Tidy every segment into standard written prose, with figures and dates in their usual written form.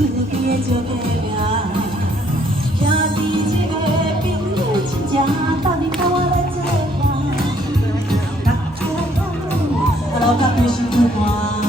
특유의 저 배가 여기 집에 빙글 진짜 땀이 나와라져봐 나처럼 갖고 싶구만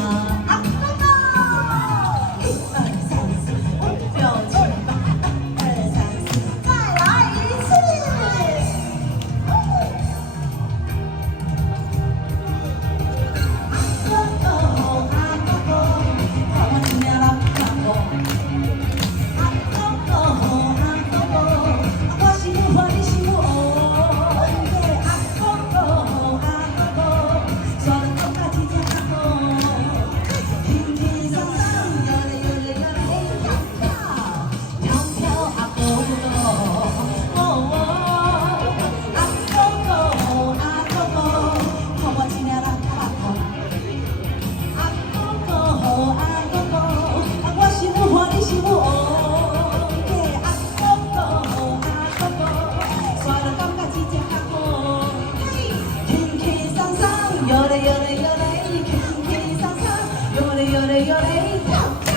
요래 요래 펴펴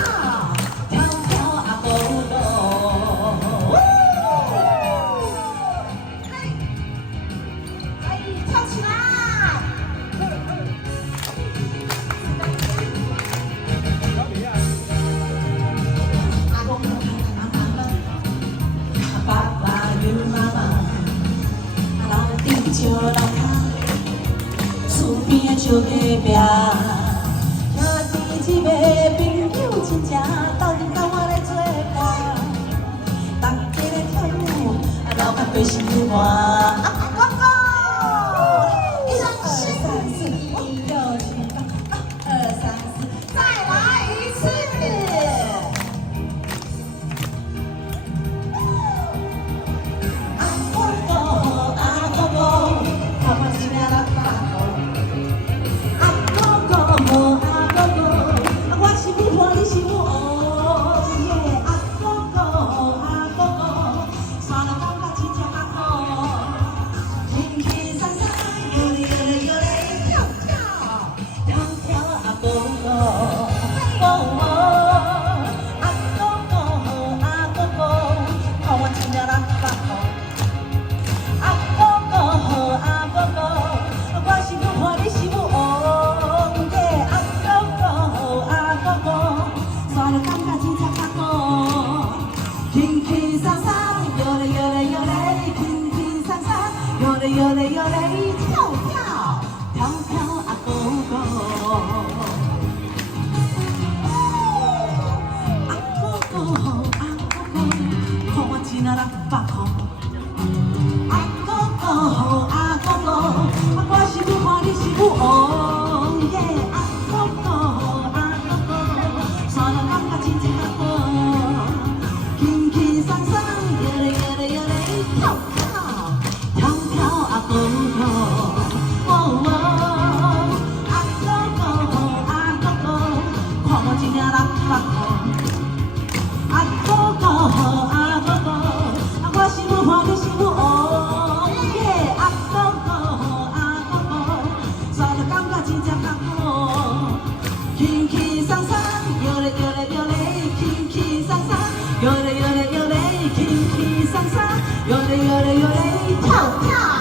아고도 아이 터치나 아빠 유마마 나는 띵처럼 수비에 조개뼈 집에 빙규 진짜 떠든다 원해줘봐 땅길에 태우 너 갖고 싶구만 요래 요래 펴펴 펴펴 아고고 아고고 아고고 고마 지나라 빠고 아고고 아고고 아과시고 버리시고 오예 아고고 아고고 사랑감과 진짜고 긴긴상상 요래 요래 요래 펴펴 요래 요래 요래 긴기상상 요래 요래 요래 펴펴